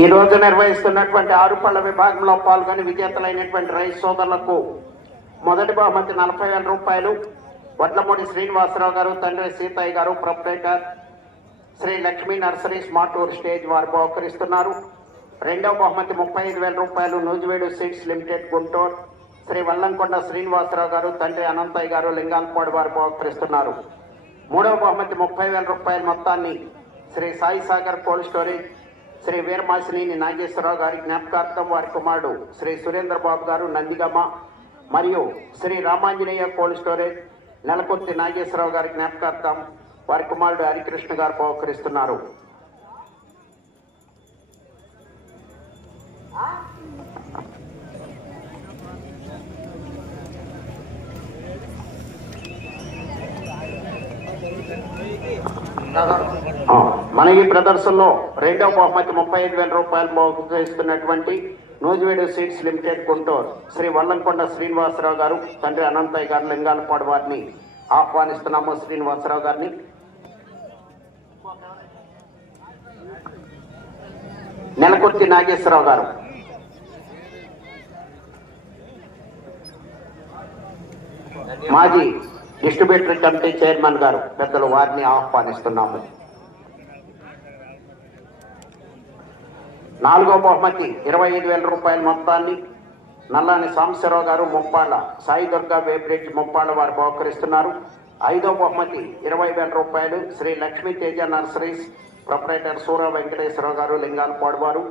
ఈ రోజు నిర్వహిస్తున్నటువంటి ఆరుపళ్ళ విభాగంలో పాల్గొని విజేతలైనటువంటి రైతు సోదరులకు మొదటి బహుమతి నలభై వేల రూపాయలు. వడ్లమూడి శ్రీనివాసరావు గారు తండ్రి సీతయ్య గారు proprietor Sri Lakshmi nursery smart tour stage వారు బహుకరిస్తున్నారు. రెండవ బహుమతి ముప్పై ఐదు వేల రూపాయలు నూజివేడు సీడ్స్ లిమిటెడ్ గుంటూరు శ్రీ వల్లంకొండ శ్రీనివాసరావు గారు తండ్రి అనంతయ్య గారు లింగాలపాడు వారు బహుకరిస్తున్నారు. మూడవ బహుమతి ముప్పై వేల రూపాయల మొత్తాన్ని శ్రీ సాయి సాగర్ కోల్డ్ స్టోరేజ్ శ్రీ వీరమాసినేని నాగేశ్వరరావు గారి జ్ఞాపకార్థం వారి కుమారుడు శ్రీ సురేంద్ర బాబు గారు నందిగమ్మ మరియు శ్రీ రామాంజనేయ కోల్డ్ స్టోరేజ్ నెలకొత్తి నాగేశ్వరరావు గారి జ్ఞాపకార్థం వారి కుమారుడు హరికృష్ణ గారు పోకరిస్తున్నారు Thank you. మన ఈ ప్రదర్శనలో రెండవ బహుమతి ముప్పై ఐదు వేల రూపాయలు బహుకరిస్తున్నటువంటి నూజివేడు సీడ్స్ లిమిటెడ్ గుంటూరు శ్రీ వల్లంకొండ శ్రీనివాసరావు గారు తండ్రి అనంతయ్య గారు లింగాలపాడు వారిని ఆహ్వానిస్తున్నాము. శ్రీనివాసరావు గారిని. నెలకొత్తి నాగేశ్వరరావు గారు. మాజీ డిస్ట్రిబ్యూటరీ కమిటీ చైర్మన్ గారు పెద్దలు వారిని ఆహ్వానిస్తున్నాము. నాలుగో బహుమతి ఇరవై ఐదు వేల రూపాయల మొత్తాన్ని నల్లాని సాంబశివరావు గారు ముప్పాళ్ళ సాయి దుర్గా వేబ్రిడ్జ్ ముప్పాళ్ళ వారు బహుకరిస్తున్నారు. ఐదో బహుమతి ఇరవై వేల రూపాయలు శ్రీ లక్ష్మీ తేజ నర్సరీస్ ప్రొపరేటర్ సూర వెంకటేశ్వరరావు గారు లింగాలపాడు వారు.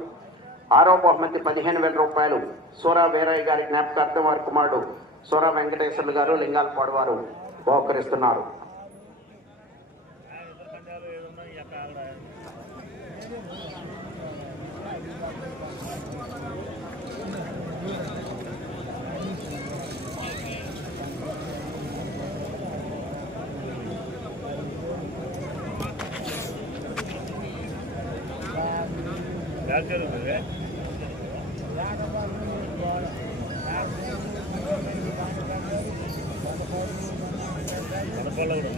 ఆరో బహుమతి పదిహేను వేల రూపాయలు సూర వీరయ్య గారి జ్ఞాపకార్థం వారి కుమారుడు సూర వెంకటేశ్వర్లు గారు లింగాల పొడవారు బహుకరిస్తున్నారు. ఓకే அளவு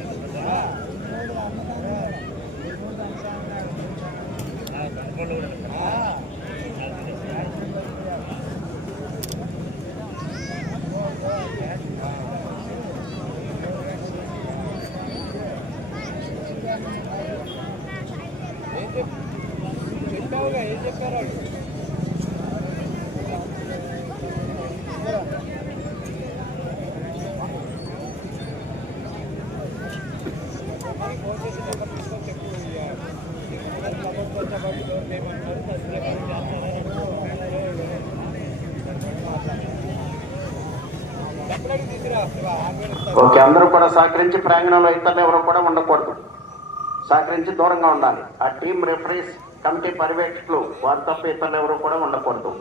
సహకరించి ప్రాంగణంలో ఇతరులు ఎవరు కూడా ఉండకూడదు. సహకరించి దూరంగా ఉండాలి. ఆ టీం రిఫరీస్ కమిటీ పర్యవేక్షకులు వారి తప్ప ఇతరులు ఎవరు కూడా ఉండకూడదు.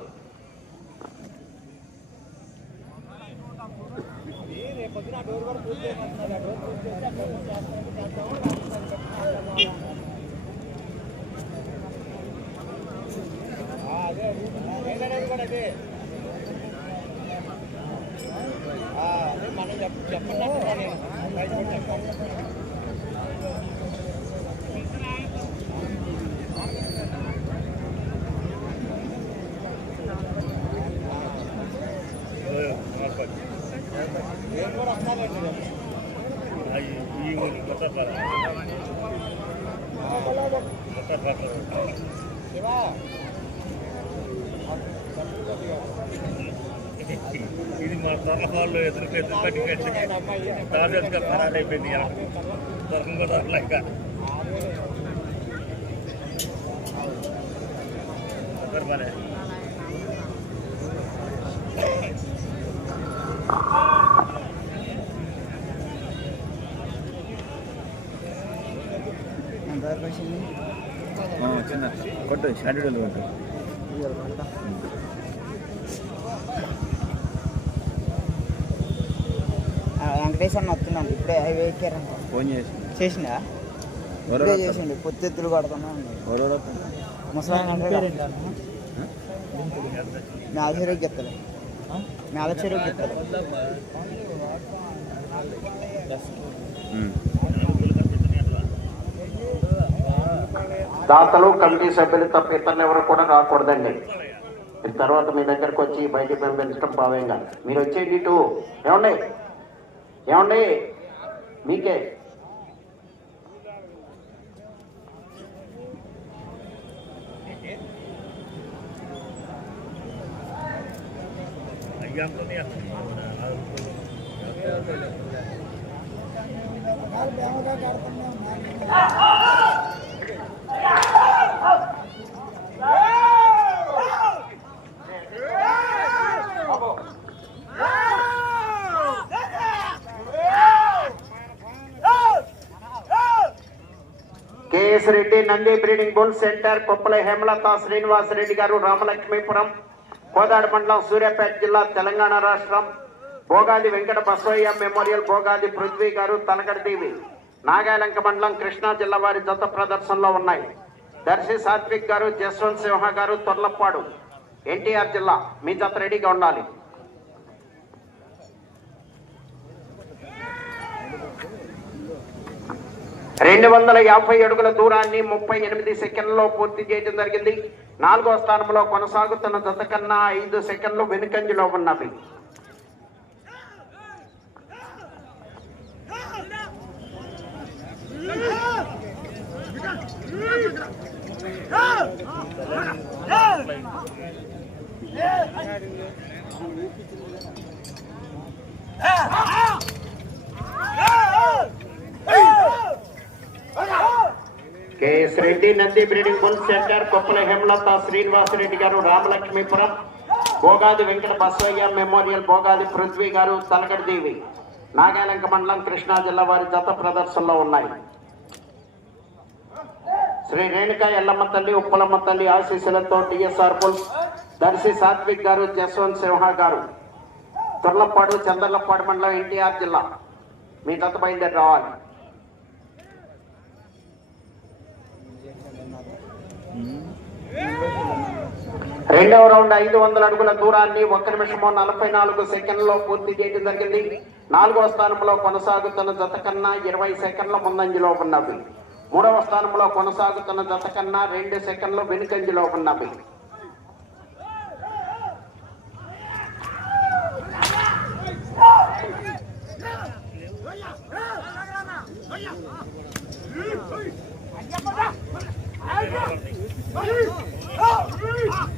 ఇది మా తొర్ల హాల్లో ఎదురు ఎదురు పట్టి కట్టి దాదాపుగా ఖరారైపోయింది దొరకం కూడా దొరకలేక దొరకలే వెంకటేష్ అన్న వస్తున్నాను ఇప్పుడే హైవే ఎక్కారంట ఫోన్ చేసి. చేసిండా? ఇప్పుడే చేసిండు. పొత్తెత్తులు కొడుతున్నా ముసలాయన మేల చెరువుకి చెప్తాడు. మేల చెరువుకి చెప్తాడు. దాతలు కమిటీ సభ్యులు తప్ప ఇతరులు ఎవరు కూడా రాకూడదండి. మీరు తర్వాత మీ దగ్గరకు వచ్చి బయటికి పంపించడం భావ్యంగా. మీరు వచ్చేది ఇటు. ఏమండి? ఏమండి? మీకే. అయ్యా Reddy Nandi breeding bull centre Koppala Hemalatha Srinivas Reddy గారు రామలక్ష్మీపురం కోదాడ మండలం సూర్యాపేట జిల్లా తెలంగాణ రాష్ట్రం. భోగాది వెంకట బసవయ్య మెమోరియల్ భోగాది పృథ్వీ గారు తలకడదేవి నాగాలంక మండలం కృష్ణా జిల్లా వారి జత ప్రదర్శనలో ఉన్నాయి. దర్శి సాత్విక్ గారు జస్వంత్ సింహ గారు తొర్లప్పాడు. ఎన్టీఆర్ జిల్లా మీ జత రెడీగా ఉండాలి. రెండు వందల యాభై అడుగుల దూరాన్ని ముప్పై ఎనిమిది సెకండ్లలో పూర్తి చేయడం జరిగింది నాలుగో స్థానంలో కొనసాగుతున్న జత కన్నా ఐదు సెకండ్లు వెనుకంజలో ఉన్నవి KS Reddy Nandi breeding bull centre Koppala Hemalatha Srinivas Reddy గారు రామలక్ష్మీపురం భోగాది వెంకట బసవయ్య మెమోరియల్ భోగాది పృథ్వీ గారు తలగడదేవి నాగాలంక మండలం కృష్ణా జిల్లా వారి జత ప్రదర్శనలో ఉన్నాయి. శ్రీ రేణుక ఎల్లమ్మ తల్లి ఉప్పలమ్మ తల్లి ఆశీస్సులతో టిఎస్ఆర్ పుల్స్ దర్శి సాత్విక్ గారు జస్వంత్ సింహ గారు తుర్లపాడు చందర్లపాడు మండలం ఎన్టీఆర్ జిల్లా. మీ జత బయలుదేరి రావాలి. రెండవ రౌండ్ ఐదు వందల అడుగుల దూరాన్ని ఒక్క నిమిషము నలభై నాలుగు సెకండ్లో పూర్తి చేయడం జరిగింది. నాలుగవ స్థానంలో కొనసాగుతున్న జత కన్నా ఇరవై సెకండ్ల ముందంజలో ఉన్నవి. మూడవ స్థానంలో కొనసాగుతున్న జత కన్నా రెండు సెకండ్లు వెనుకంజలో ఉన్నవి.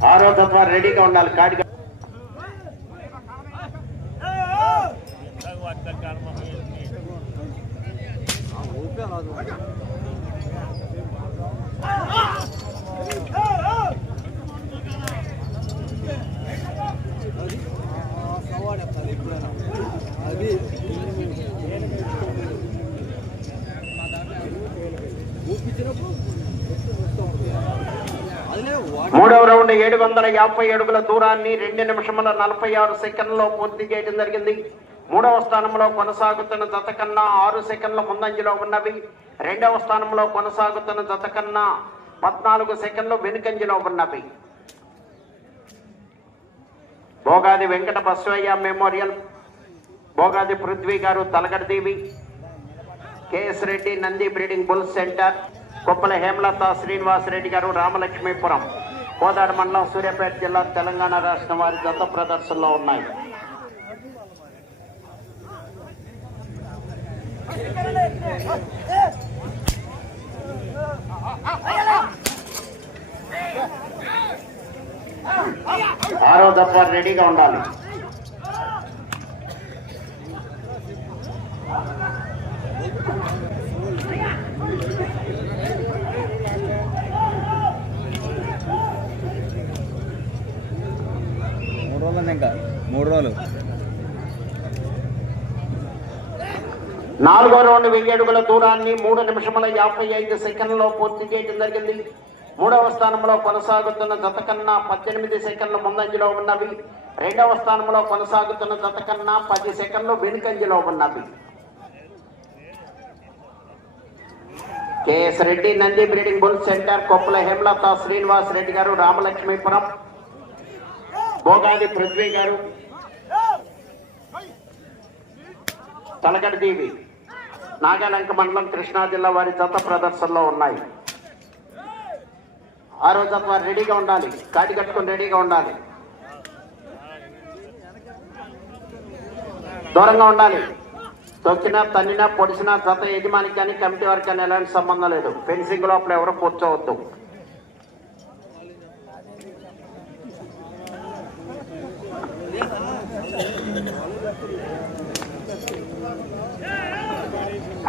ఆరో తత్వ రెడీగా ఉండాలి. కాడిగా మూడవ రౌండ్ ఏడు వందల యాభై అడుగుల దూరాన్ని రెండు నిమిషముల నలభై ఆరు సెకండ్లో పూర్తి చేయడం జరిగింది. మూడవ స్థానంలో కొనసాగుతున్న జత కన్నా ఆరు సెకండ్ల ముందంజలో ఉన్నవి. రెండవ స్థానంలో కొనసాగుతున్న జత కన్నా పద్నాలుగు సెకండ్లు వెనుకంజలో ఉన్నవి. భోగాది వెంకట బస్వయ్య మెమోరియల్ భోగాది పృథ్వీ గారు Talagadadevi. KS Reddy Nandi breeding bull centre Koppala Hemalatha Srinivas Reddy గారు రామలక్ష్మీపురం. కోదాడ మండలం సూర్యాపేట జిల్లా తెలంగాణ రాష్ట్రం వారి గత ప్రదర్శనలో ఉన్నాయి. ఆరో దప్ప రెడీగా ఉండాలి. ఇంకా మూడు రోజులు. నాలుగో రౌండ్ వెయ్యి అడుగుల దూరాన్ని మూడు నిమిషముల యాభై ఐదు సెకండ్లలో పూర్తి చేయడం జరిగింది. మూడవ స్థానంలో కొనసాగుతున్న జత కన్నా పద్దెనిమిది సెకండ్ల ముందంజలో ఉన్నవి. రెండవ స్థానంలో కొనసాగుతున్న జత కన్నా పది సెకండ్లు వెనుకంజలో ఉన్నవి. KS Reddy Nandi breeding bull centre Koppula Hemalatha Srinivas Reddy గారు రామలక్ష్మీపురం. భోగాది పృథ్వీ గారు. తలగడి దేవి నాగాలంక మండలం కృష్ణా జిల్లా వారి జత ప్రదర్శనలో ఉన్నాయి. ఆరో వారు రెడీగా ఉండాలి. కాటి కట్టుకొని రెడీగా ఉండాలి. దూరంగా ఉండాలి. తొక్కినా తన్నినా పొడిచినా జత యజమానికి కానీ కమిటీ వారికి కానీ ఎలాంటి సంబంధం లేదు. ఫెన్సింగ్ లోపల ఎవరు కూర్చోవద్దు.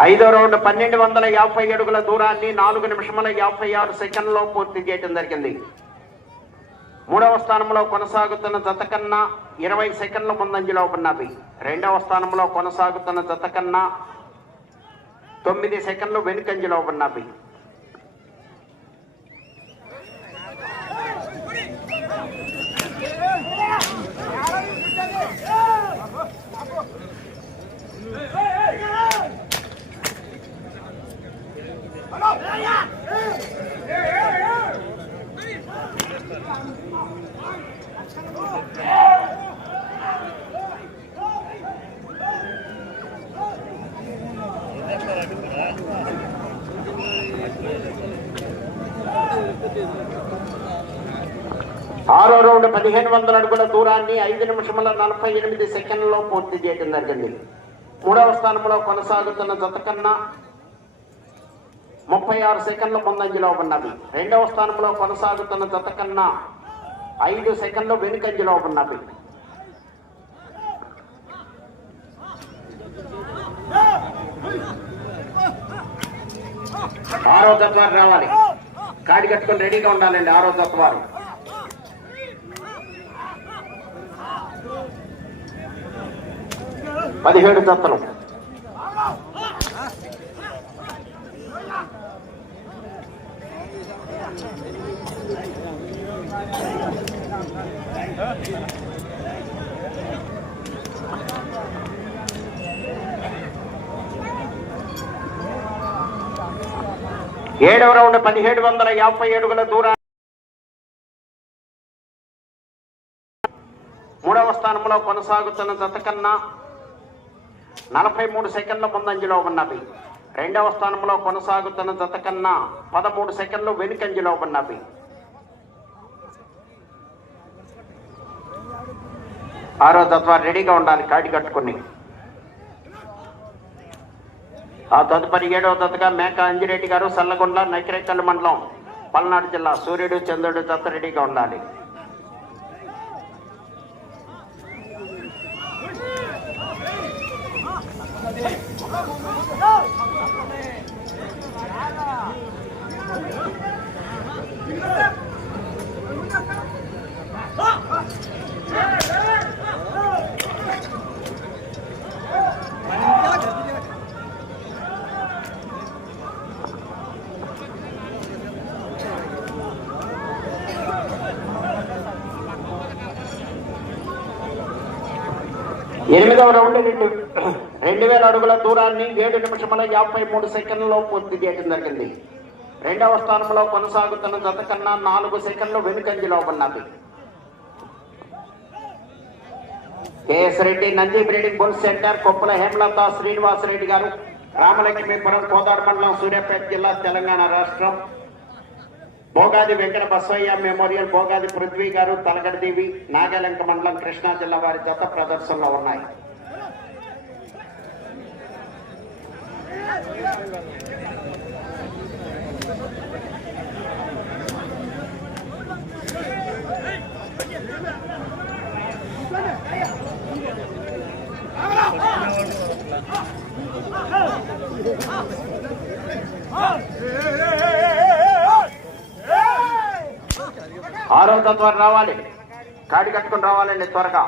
ఐదో రౌండ్ పన్నెండు వందల యాభై అడుగుల దూరాన్ని నాలుగు నిమిషముల యాభై ఆరు సెకండ్లో పూర్తి చేయడం జరిగింది. మూడవ స్థానంలో కొనసాగుతున్న జత కన్నా ఇరవై సెకండ్ల ముందంజలో ఉన్నవి. రెండవ స్థానంలో కొనసాగుతున్న జత కన్నా తొమ్మిది సెకండ్లు వెనుకంజలో ఉన్నవి ఆరో రౌండ్ పదిహేను వందల అడుగుల దూరాన్ని ఐదు నిమిషముల నలభై ఎనిమిది సెకండ్లో పూర్తి చేయడం జరిగింది. మూడవ స్థానంలో కొనసాగుతున్న జత కన్నా ముప్పై ఆరు సెకండ్ల ముందంజలో ఉన్నవి. రెండవ స్థానంలో కొనసాగుతున్న జత కన్నా ఐదు సెకండ్లు వెనుకంజలో ఉన్నవి. ఆరో తత్వారు రావాలి. కాడి కట్టుకొని రెడీగా ఉండాలండి ఆరో తత్వారు పదిహేడు జతలు ఏడవ రౌండ్ పదిహేడు వందల యాభై అడుగుల దూరాన్ని మూడవ స్థానంలో కొనసాగుతున్న జత కన్నా నలభై మూడు సెకండ్ల ముందంజలో ఉన్నవి. రెండవ స్థానంలో కొనసాగుతున్న జత కన్నా పదమూడు సెకండ్లు వెనుకంజలో ఉన్నవి. ఆరో తత్వ రెడీగా ఉండాలి కాడి కట్టుకుని. ఆ తదుపరి ఏడవ దత్తగా మేక అంజిరెడ్డి గారు సల్లగొండ నకిరేకల్ మండలం పల్నాడు జిల్లా సూర్యుడు చంద్రుడు దత్త రెడీగా ఉండాలి. ఎనిమిదవ రౌండ్ రెండు అడుగుల దూరాన్ని ఏడు నిమిషముల యాభై మూడు సెకండ్లలో పూర్తి చేయడం జరిగింది. రెండవ స్థానంలో కొనసాగుతున్న జత కన్నా నాలుగు సెకండ్లు వెనుకంజలో ఉన్నది. KS Reddy Nandi breeding bull centre Koppula Hemalatha Srinivas Reddy గారు రామలక్ష్మీపురం కోదాడ మండలం సూర్యాపేట జిల్లా తెలంగాణ రాష్ట్రం. భోగాది వెంకట బసవయ్య మెమోరియల్ భోగాది పృథ్వీ గారు తలగడదేవి నాగాలంక మండలం కృష్ణా జిల్లా వారి జత ప్రదర్శనలో ఉన్నాయి. ఆరో తత్వాలు రావాలి. కాడి కట్టుకుని రావాలండి త్వరగా.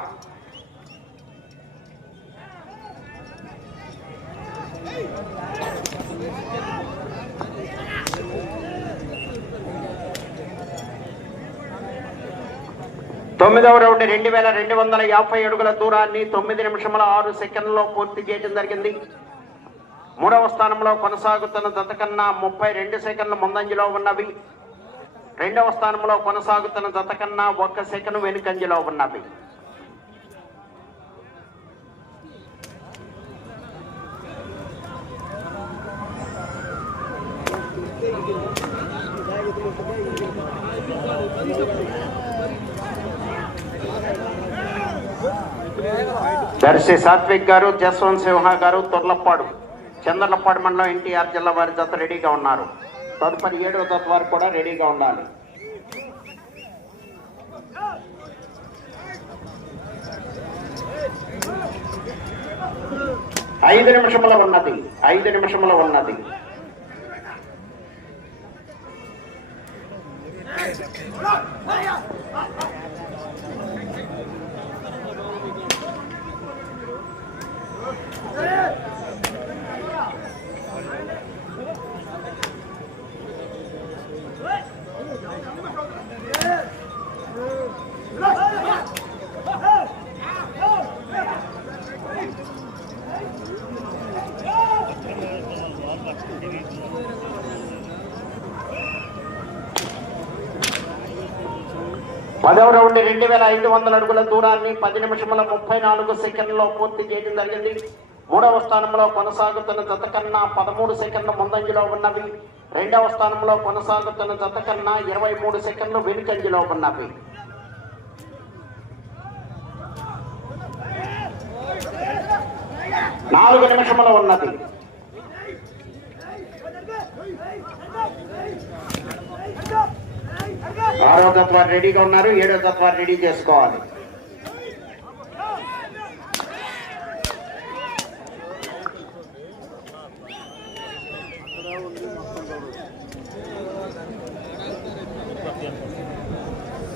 తొమ్మిదవ రౌండ్ రెండు వేల రెండు వందల యాభై అడుగుల దూరాన్ని తొమ్మిది నిమిషముల ఆరు సెకండ్లలో పూర్తి చేయడం జరిగింది. మూడవ స్థానంలో కొనసాగుతున్న జత కన్నా ముప్పై రెండు సెకండ్ల ముందంజలో ఉన్నవి. రెండవ స్థానంలో కొనసాగుతున్న జత కన్నా ఒక్క సెకండ్ వెనుకంజలో ఉన్నవి. దర్శి సాత్విక్ గారు జస్వంత్ సింహ గారు తొర్లప్పాడు చంద్రలప్పాడు మండలం ఎన్టీఆర్ జిల్లా వారి జత రెడీగా ఉన్నారు. తదుపరి ఏడవ జత వారు కూడా రెడీగా ఉండాలి. ఐదు నిమిషముల ఉన్నది. ఐదు నిమిషముల ఉన్నది. పదవ రౌండ్ రెండు వేల ఐదు వందల అడుగుల దూరాన్ని పది నిమిషముల ముప్పై నాలుగు సెకండ్లో పూర్తి చేయడం జరిగింది. మూడవ స్థానంలో కొనసాగుతున్న జత కన్నా పదమూడు సెకండ్ల ముందంజలో ఉన్నవి. రెండవ స్థానంలో కొనసాగుతున్న జత కన్నా ఇరవై మూడు సెకండ్లు వెనుకంజలో ఉన్నవి. నాలుగు నిమిషములు ఉన్నది. ఆరో తత్వాలు రెడీగా ఉన్నారు. ఏడో తత్వాలు రెడీ చేసుకోవాలి.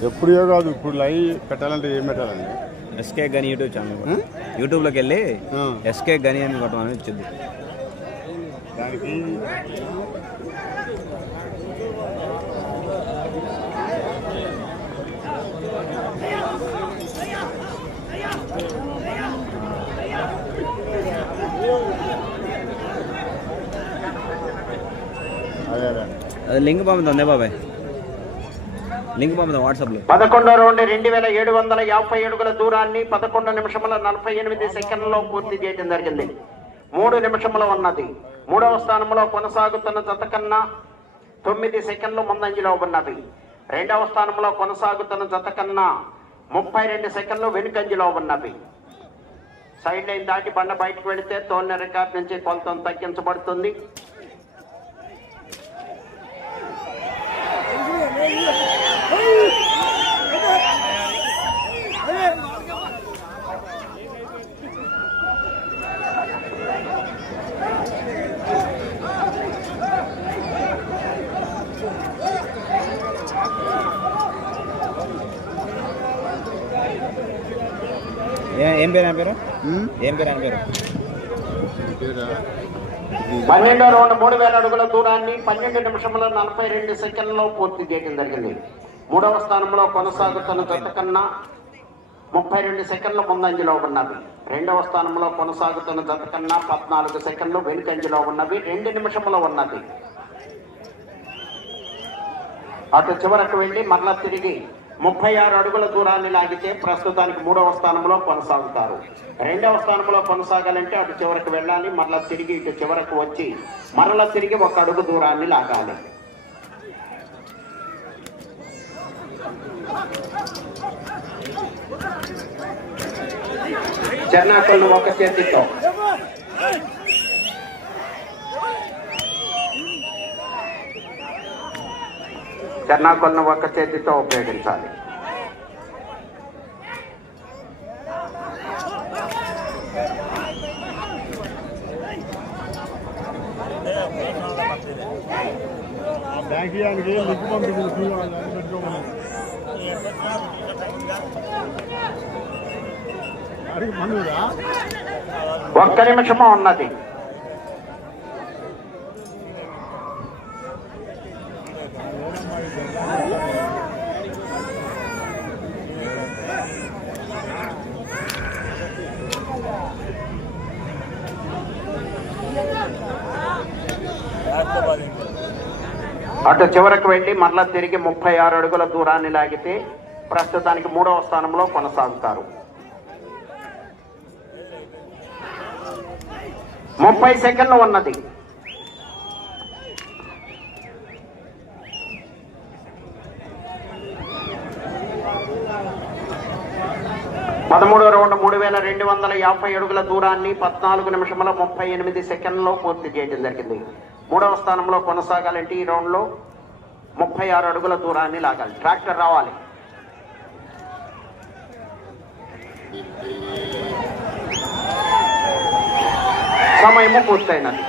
ఎప్పుడో కాదు ఇప్పుడు లైవ్ పెట్టాలంటే ఏం పెట్టాలండి ఎస్కే గని యూట్యూబ్ ఛానల్ యూట్యూబ్లోకి వెళ్ళి ఆ. ఎస్కే గని అని కొట్టమని వచ్చింది దానికి అదే అదే అది లింక్ పంపుతుంది బాబాయ్ లింక్ పంపుదాం వాట్సాప్లో పదకొండో రౌండ్ రెండు వేల ఏడు వందల యాభై అడుగుల దూరాన్ని పదకొండు నిమిషముల నలభై ఎనిమిది సెకండ్లలో పూర్తి చేయడం జరిగింది. మూడు నిమిషములు ఉన్నది. మూడవ స్థానంలో కొనసాగుతున్న జత కన్నా తొమ్మిది సెకండ్లు ముందంజలో ఉన్నది. రెండవ స్థానంలో కొనసాగుతున్న జత కన్నా ముప్పై రెండు సెకండ్లు వెనుకంజలో ఉన్నవి సైడ్ లైన్ దాటి బండ బయటకు వెళితే తోలిన రికార్డ్ నుంచి కొలతం తగ్గించబడుతుంది ఏ- ఏం పేరు ఆయన పేరు ఉమ్? ఏం పేరు అని పేరు? పన్నెండో రౌండ్ మూడు వేల అడుగుల దూరాన్ని పన్నెండు నిమిషముల నలభై రెండు సెకండ్లలో పూర్తి చేయడం జరిగింది. మూడవ స్థానంలో కొనసాగుతున్న జత కన్నా ముప్పై రెండు సెకండ్ల ముందంజలో ఉన్నవి రెండవ స్థానంలో కొనసాగుతున్న జత కన్నా పద్నాలుగు సెకండ్లు వెనుకంజలో ఉన్నవి రెండు నిమిషంలో ఉన్నది. అటు చివరకు వెళ్ళి మరలా తిరిగి ముప్పై ఆరు అడుగుల దూరాన్ని లాగితే ప్రస్తుతానికి మూడవ స్థానంలో కొనసాగుతారు. రెండవ స్థానంలో కొనసాగాలంటే అటు చివరకు వెళ్ళాలి మరలా తిరిగి ఇటు చివరకు వచ్చి మరలా తిరిగి ఒక అడుగు దూరాన్ని లాగాలి. చెన్నాకులను ఒక చేతితో. చెన్నాకులను ఒక చేతితో ఉపయోగించాలి. ఒక్క నిమిషము ఉన్నది. అటు చివరకు వెళ్ళి మరలా తిరిగి ముప్పై ఆరు అడుగుల దూరాన్ని లాగితే ప్రస్తుతానికి మూడవ స్థానంలో కొనసాగుతారు. ముప్పై సెకండ్లు ఉన్నది. పదమూడవ రౌండ్ మూడు వేల రెండు వందల యాభై అడుగుల దూరాన్ని పద్నాలుగు నిమిషముల ముప్పై ఎనిమిది సెకండ్లో పూర్తి చేయడం జరిగింది. మూడవ స్థానంలో కొనసాగాలంటే ఈ రౌండ్లో ముప్పై ఆరు అడుగుల దూరాన్ని లాగాలి. ట్రాక్టర్ రావాలి. సమయము పూర్తయినది.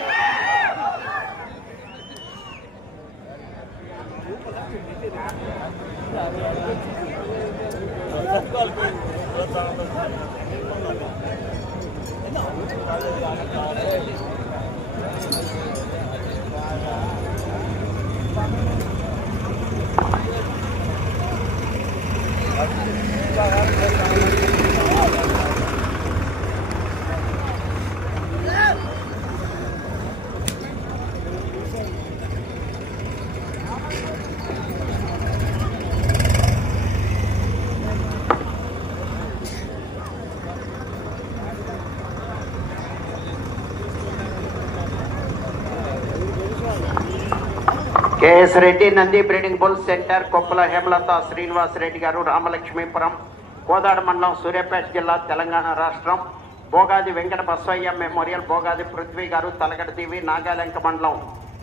KS Reddy Nandi breeding bull centre Koppala Hemalatha Srinivas Reddy గారు రామలక్ష్మీపురం కోదాడ మండలం సూర్యాపేట జిల్లా తెలంగాణ రాష్ట్రం. భోగాది వెంకట బసవయ్య మెమోరియల్ భోగాది పృథ్వీ గారు తలగడదీవి నాగాలంక మండలం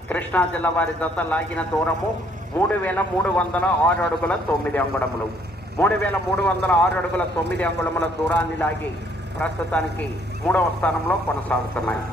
కృష్ణా జిల్లా వారి దత్త లాగిన దూరము మూడు వేల మూడు వందల ఆరు అడుగుల తొమ్మిది అంగుళములు. మూడు వేల మూడు వందల ఆరు అడుగుల తొమ్మిది అంగుళముల దూరాన్ని లాగి ప్రస్తుతానికి మూడవ స్థానంలో కొనసాగుతున్నాయి.